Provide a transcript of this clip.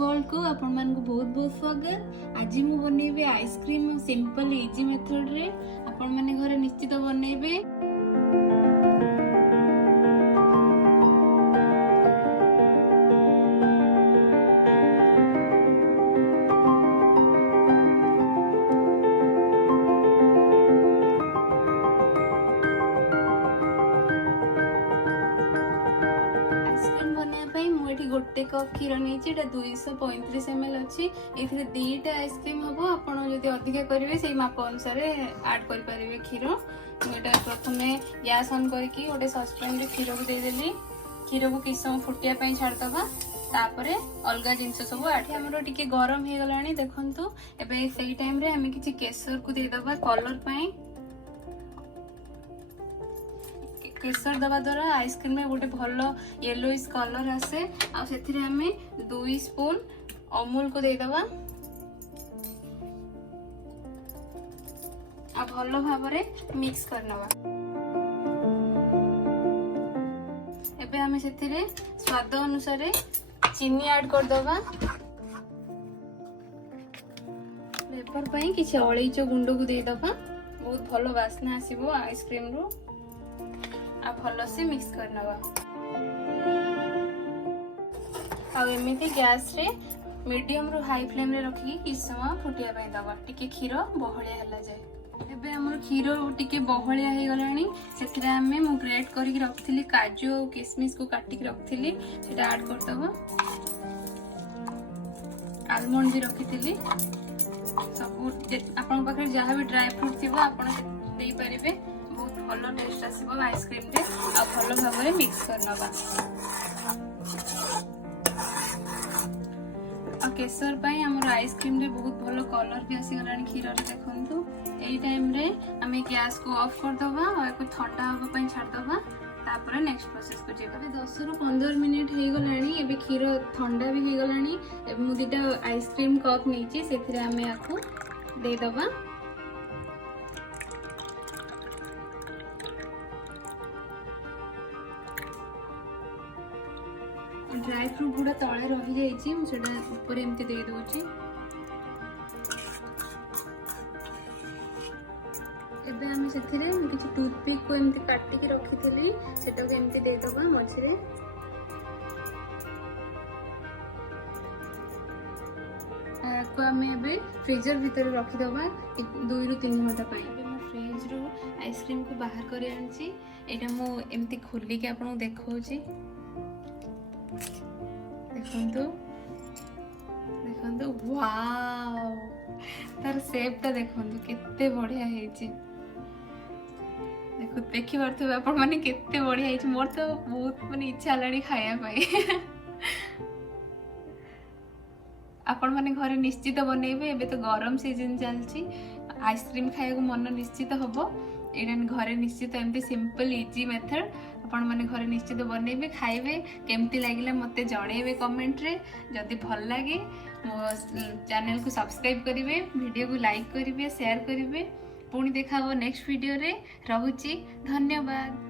World को आपण मान को बहुत बहुत स्वागत। आज मु बनेबे आइसक्रीम सिंपल इजी मेथड रे आपण माने घरे निश्चित बनेबे। गोटे कप क्षीर नहीं 235 ml अच्छी ये दीटा आइसक्रीम हम आपड़ी अधिका करेंगे से माप अनुसार ऐड करेंगे क्षीर। मुझे प्रथम गैस ऑन करके गोटे सस्पेन में क्षीर को देदेली। क्षीर को किस समय फुटिया छाड़दबा तापर अलग जिनस सब आठ आमर टे गरम हो गला देखु। एबे से टाइम रे हमें किसी केसर को देदबा कलर पाई। केसर दबा द्वारा आइसक्रीम में गोटे भल येलोइश कलर आसे। आम 2 स्पून अमूल को देदबा आ भल भाव मिक्स करनवा। एबे हमें से स्वाद अनुसार चीनी ऐड करदबा। फ्लेवर पई किछि अलैच गुंड को देदबा। बहुत भल वासना आसीबो आइसक्रीम रो। आ भल से मिक्स करनवा। आ एमिति गैस रे मीडियम रो हाई फ्लेम रे रखी किस समय फुटिया पई दबा। टिके क्षीर बहलिया हला जाए। एबे हमर क्षीर टिके बहलिया हे गलानी। सेथिरे हमें मु ग्रेट करी रखथिली काजू और किशमिश को काटी के रखथिली सेटा ऐड कर दबा। आलमंड भी रखिथिली सब आपन पाखे जहां भी ड्राई फ्रूट थिबो आपन देई परिबे। बहुत भल टेस्ट आसीबो आइसक्रीम रे। आ भल भाव में मिक्स करनबा। आ केसर पई हमर आइसक्रीम रे बहुत भल कलर भी आसी गलानी क्षीर रे देखंतु। एई टाइम रे हमें गैस को ऑफ कर दबा और एको ठंडा होबा पई छाड़ दबा। तापर नेक्स्ट प्रोसेस को जेबा। 10 ରୁ 15 मिनिट हे गलानी। एबे क्षीर ठंडा भी हे गलानी। एबे मु दिटा आइसक्रीम कप नीची सेथिरे हमें आको दे दबा। ड्राई फ्रूट गुड़ा तले रही जाइए मुझे ऊपर एमती दे दूची। एबे हम सेथिरे किछि टूथपिक को एमती काटी के रखी थली सेटा को एमती दे दबा मझरे। को हमें एबे फ्रीजर भीतर रखी दबा 2 ରୁ 3 घंटा पई। एबे मो फ्रिज रो आइसक्रीम को बाहर करे आनची। एटा मो एमती खोली के आपन देखौची। देखंतु देखंतु वाओ तार शेप ता देखंतु केते बढ़िया हेची। देखो देखि परथबे आपण माने केते बढ़िया हेची। मोर तो बहुत माने इच्छा लाणी खाया पाई। आपण माने घरे निश्चित बनेबे। एबे तो गरम सीजन चलची आइसक्रीम खाया को मन निश्चित हबो। एडा घरे निश्चित एमती सिंपल इजी मेथड आपण माने घरे निश्चित बनेबे खाइबे। केमती लागिला मते जणेबे कमेंट रे। जदी भल लागे मो चैनल को सब्सक्राइब करिवे, वीडियो को लाइक करिवे, शेयर करिवे। पुणी देखा नेक्स्ट वीडियो रे। रहूची धन्यवाद।